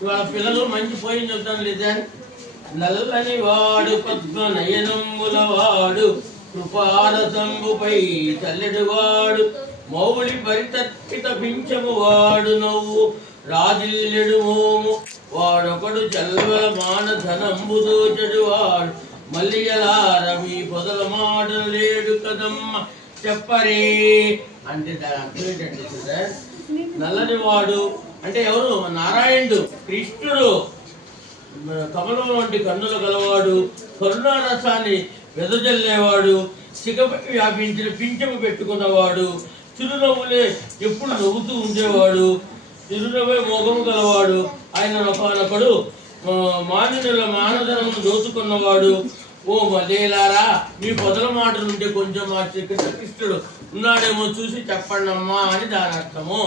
ఇవాళ పిల్లలు మంచి పోయింది చెప్తాను లేదా? నల్లని వాడు పద్మ నయనముల వాడు కృపారసంబుపై చల్లెడు వాడు మౌళి పరితర్పిత పింఛము వాడు నవ్వు రాజిల్లెడు మోము వాడొకడు చల్లవల మానధనంబు దోచడు వాడు మల్లియలార మీ పొదల మాటలు లేడు కదమ్మ చెప్పరే అంటే దాని అర్థం ఏంటంటే సార్, నల్లని వాడు అంటే ఎవరు? నారాయణుడు, కృష్ణుడు. కమలం వంటి కన్నులు గలవాడు, కరుణారసాన్ని వెదజల్లేవాడు, సిగపై వ్యాపించిన పింఛము పెట్టుకున్నవాడు, చిరునవ్వులే ఎప్పుడు నవ్వుతూ ఉండేవాడు, చిరునవ్వే మోగము గలవాడు. ఆయన ఒకనొకడు మాన్యుల మానధనము దోచుకున్నవాడు. ఓ మలేలారా, మీ పొదల మాటలుంటే కొంచెం మా కృష్ణుడు ఉన్నాడేమో చూసి చెప్పండి అమ్మా అని దాని అర్థము.